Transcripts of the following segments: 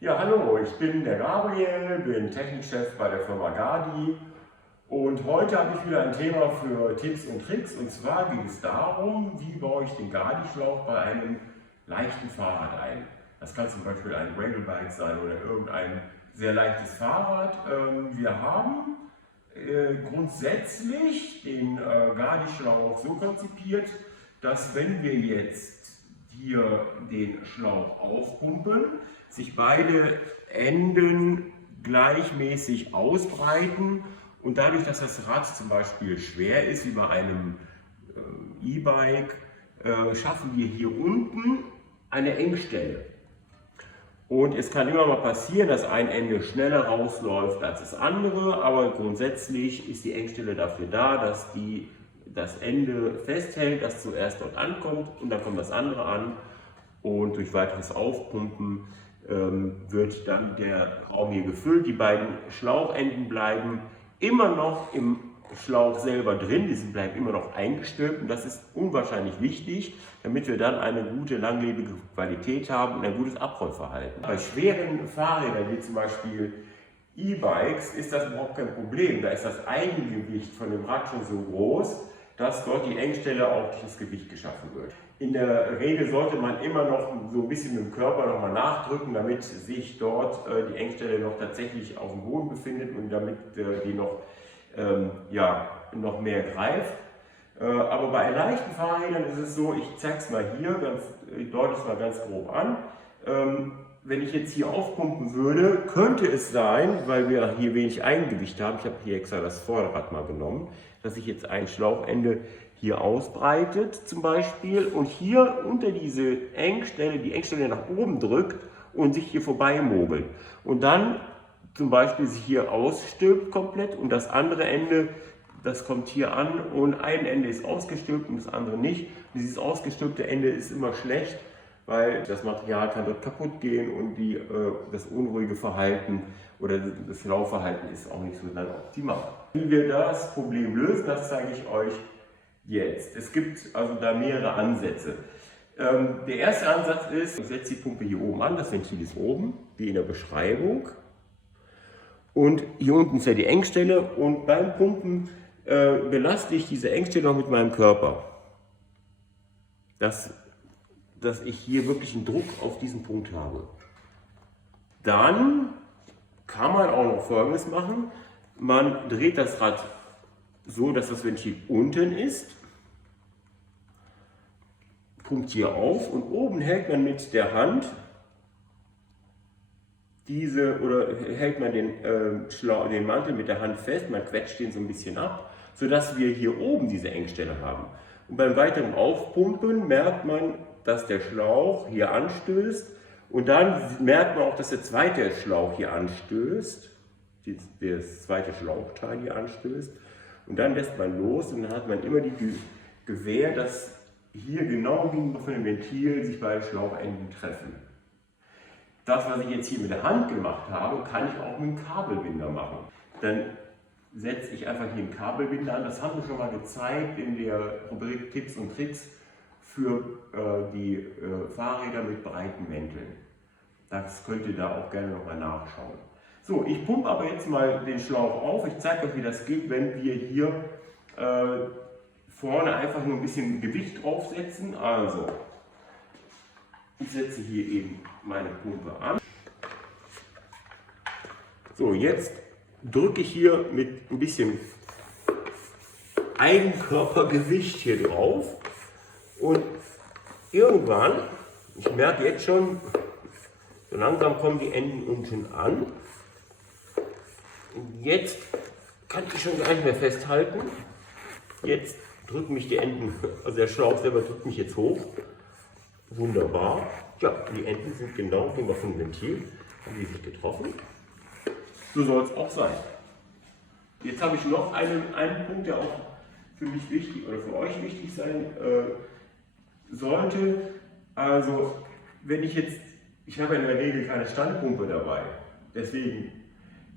Ja, hallo, ich bin der Gabriel, bin Technikchef bei der Firma Gadi und heute habe ich wieder ein Thema für Tipps und Tricks, und zwar geht es darum, wie baue ich den Gadi-Schlauch bei einem leichten Fahrrad ein. Das kann zum Beispiel ein Gravelbike sein oder irgendein sehr leichtes Fahrrad. Wir haben grundsätzlich den Gadi-Schlauch so konzipiert, dass wenn wir jetzt hier den Schlauch aufpumpen, sich beide Enden gleichmäßig ausbreiten, und dadurch, dass das Rad zum Beispiel schwer ist, wie bei einem E-Bike, schaffen wir hier unten eine Engstelle. Und es kann immer mal passieren, dass ein Ende schneller rausläuft als das andere, aber grundsätzlich ist die Engstelle dafür da, dass die das Ende festhält, das zuerst dort ankommt und dann kommt das andere an, und durch weiteres Aufpumpen wird dann der Raum hier gefüllt. Die beiden Schlauchenden bleiben immer noch im Schlauch selber drin, die bleiben immer noch eingestülpt, und das ist unwahrscheinlich wichtig, damit wir dann eine gute langlebige Qualität haben und ein gutes Abrollverhalten. Bei schweren Fahrrädern wie zum Beispiel E-Bikes ist das überhaupt kein Problem. Da ist das Eigengewicht von dem Rad schon so groß, dass dort die Engstelle auch durch das Gewicht geschaffen wird. In der Regel sollte man immer noch so ein bisschen mit dem Körper nochmal nachdrücken, damit sich dort die Engstelle noch tatsächlich auf dem Boden befindet und damit die noch, noch mehr greift. Aber bei leichten Fahrrädern ist es so, ich zeige es mal hier, ich deute es mal ganz grob an. Wenn ich jetzt hier aufpumpen würde, könnte es sein, weil wir hier wenig Eigengewicht haben, ich habe hier extra das Vorderrad mal genommen, dass sich jetzt ein Schlauchende hier ausbreitet zum Beispiel und hier unter diese Engstelle, die Engstelle nach oben drückt und sich hier vorbei mogelt. Und dann zum Beispiel sich hier ausstülpt komplett, und das andere Ende, das kommt hier an, und ein Ende ist ausgestülpt und das andere nicht. Und dieses ausgestülpte Ende ist immer schlecht, weil das Material kann dort kaputt gehen und das unruhige Verhalten oder das Laufverhalten ist auch nicht so dann optimal. Wie wir das Problem lösen, das zeige ich euch jetzt. Es gibt also da mehrere Ansätze. Der erste Ansatz ist, ich setze die Pumpe hier oben an, das Ventil ist oben, wie in der Beschreibung. Und hier unten ist ja die Engstelle, und beim Pumpen belaste ich diese Engstelle noch mit meinem Körper. Dass ich hier wirklich einen Druck auf diesen Punkt habe. Dann kann man auch noch Folgendes machen. Man dreht das Rad so, dass das Ventil unten ist, pumpt hier auf, und oben hält man mit der Hand hält man den Mantel mit der Hand fest, man quetscht den so ein bisschen ab, sodass wir hier oben diese Engstelle haben. Und beim weiteren Aufpumpen merkt man, dass der Schlauch hier anstößt, und dann merkt man auch, dass der zweite Schlauch hier anstößt, das zweite Schlauchteil hier anstößt, und dann lässt man los, und dann hat man immer die Gewähr, dass hier genau gegenüber von dem Ventil sich beide Schlauchenden treffen. Das, was ich jetzt hier mit der Hand gemacht habe, kann ich auch mit dem Kabelbinder machen. Dann setze ich einfach hier einen Kabelbinder an. Das haben wir schon mal gezeigt in der Rubrik Tipps und Tricks für die Fahrräder mit breiten Mänteln. Das könnt ihr da auch gerne nochmal nachschauen. So, ich pumpe aber jetzt mal den Schlauch auf. Ich zeige euch, wie das geht, wenn wir hier vorne einfach nur ein bisschen Gewicht draufsetzen. Also, ich setze hier eben meine Pumpe an. So, jetzt drücke ich hier mit ein bisschen Eigenkörpergewicht hier drauf, und irgendwann, ich merke jetzt schon, so langsam kommen die Enden unten an. Und jetzt kann ich schon gar nicht mehr festhalten. Jetzt drücken mich die Enden, also der Schlauch selber drückt mich jetzt hoch. Wunderbar. Ja, die Enden sind genau gegenüber vom Ventil, haben die sich getroffen. So soll es auch sein. Jetzt habe ich noch einen Punkt, der auch für mich wichtig oder für euch wichtig sein sollte. Also, wenn ich habe in der Regel keine Standpumpe dabei. Deswegen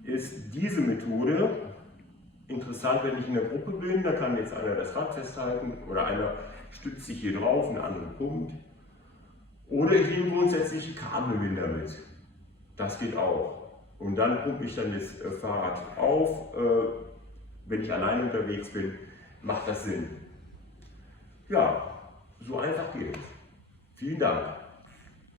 ist diese Methode interessant, wenn ich in der Gruppe bin. Da kann jetzt einer das Rad festhalten oder einer stützt sich hier drauf, ein anderer pumpt. Oder ich nehme grundsätzlich Kabelbinder mit. Das geht auch. Und dann pumpe ich dann das Fahrrad auf. Wenn ich alleine unterwegs bin, macht das Sinn. Ja, so einfach geht es. Vielen Dank.